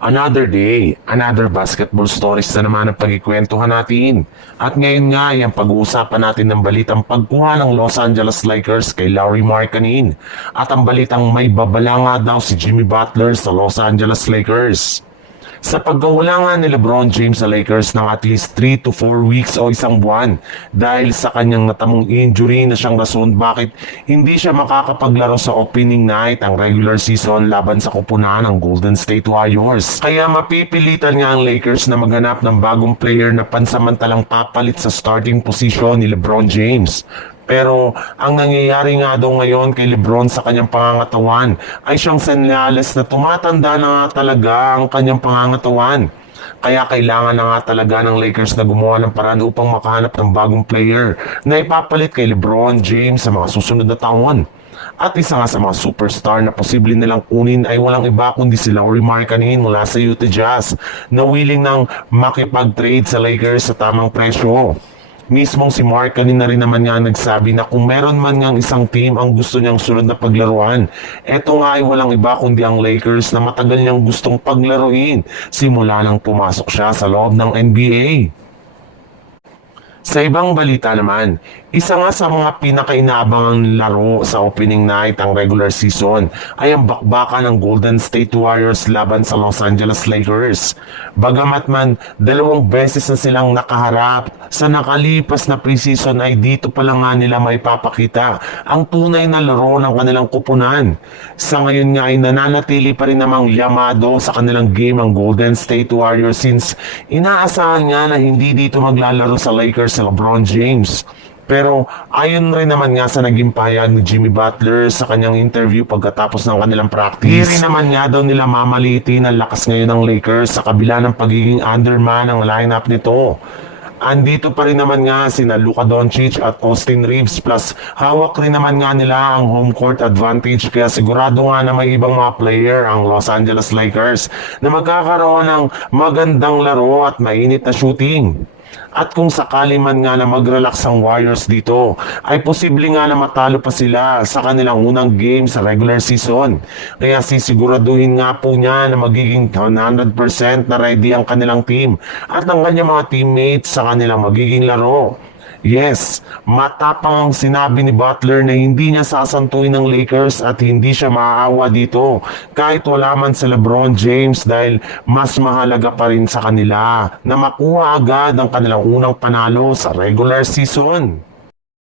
Another day, another basketball stories na naman ang pagkikwentuhan natin. At ngayon nga ay ang pag-uusapan natin ng balitang pagkuha ng Los Angeles Lakers kay Lauri Markkanen. At ang balitang may babala nga daw si Jimmy Butler sa Los Angeles Lakers. Sa pagkawala nga ni LeBron James sa Lakers ng at least 3 to 4 weeks o isang buwan dahil sa kanyang natamong injury na siyang rason bakit hindi siya makakapaglaro sa opening night ang regular season laban sa kupunan ng Golden State Warriors. Kaya mapipilitan nga ang Lakers na maghanap ng bagong player na pansamantalang papalit sa starting position ni LeBron James. Pero ang nangyayari nga daw ngayon kay LeBron sa kanyang pangangatawan ay siyang senyales na tumatanda na nga talaga ang kanyang pangangatawan. Kaya kailangan na nga talaga ng Lakers na gumawa ng paraan upang makahanap ng bagong player na ipapalit kay LeBron James sa mga susunod na taon. At isa nga sa mga superstar na posible nilang kunin ay walang iba kundi si Lauri Markkanen mula sa Utah Jazz na willing nang makipag-trade sa Lakers sa tamang presyo. Mismong si Markkanen na rin naman nga nagsabi na kung meron man ngang isang team ang gusto niyang sunod na paglaruan, eto nga ay walang iba kundi ang Lakers na matagal niyang gustong paglaruin simula nang pumasok siya sa loob ng NBA. Sa ibang balita naman, isa nga sa mga pinakainaabangang laro sa opening night ang regular season ay ang bakbakan ng Golden State Warriors laban sa Los Angeles Lakers. Bagamat man 2 beses na silang nakaharap sa nakalipas na preseason ay dito pa lang nga nila maipapakita ang tunay na laro ng kanilang kupunan. Sa ngayon nga ay nananatili pa rin namang yamado sa kanilang game ang Golden State Warriors since inaasahan nga na hindi dito maglalaro sa Lakers si LeBron James. Pero ayon rin naman nga sa naging pahayag ni Jimmy Butler sa kanyang interview pagkatapos ng kanilang practice, di rin naman nga daw nila mamaliitin ang lakas ngayon ng Lakers sa kabila ng pagiging underman ng lineup nito. Andito pa rin naman nga sina Luka Doncic at Austin Reeves plus hawak rin naman nga nila ang home court advantage kaya sigurado nga na may ibang mga player ang Los Angeles Lakers na magkakaroon ng magandang laro at mainit na shooting. At kung sakali man nga na mag-relax ang Warriors dito, ay posible nga na matalo pa sila sa kanilang unang game sa regular season. Kaya sisiguraduhin nga po niya na magiging 100% na ready ang kanilang team at ang kanyang mga teammates sa kanilang magiging laro. Yes, matapang ang sinabi ni Butler na hindi niya sasantuin ng Lakers at hindi siya maaawa dito kahit wala man si LeBron James dahil mas mahalaga pa rin sa kanila na makuha agad ang kanilang unang panalo sa regular season.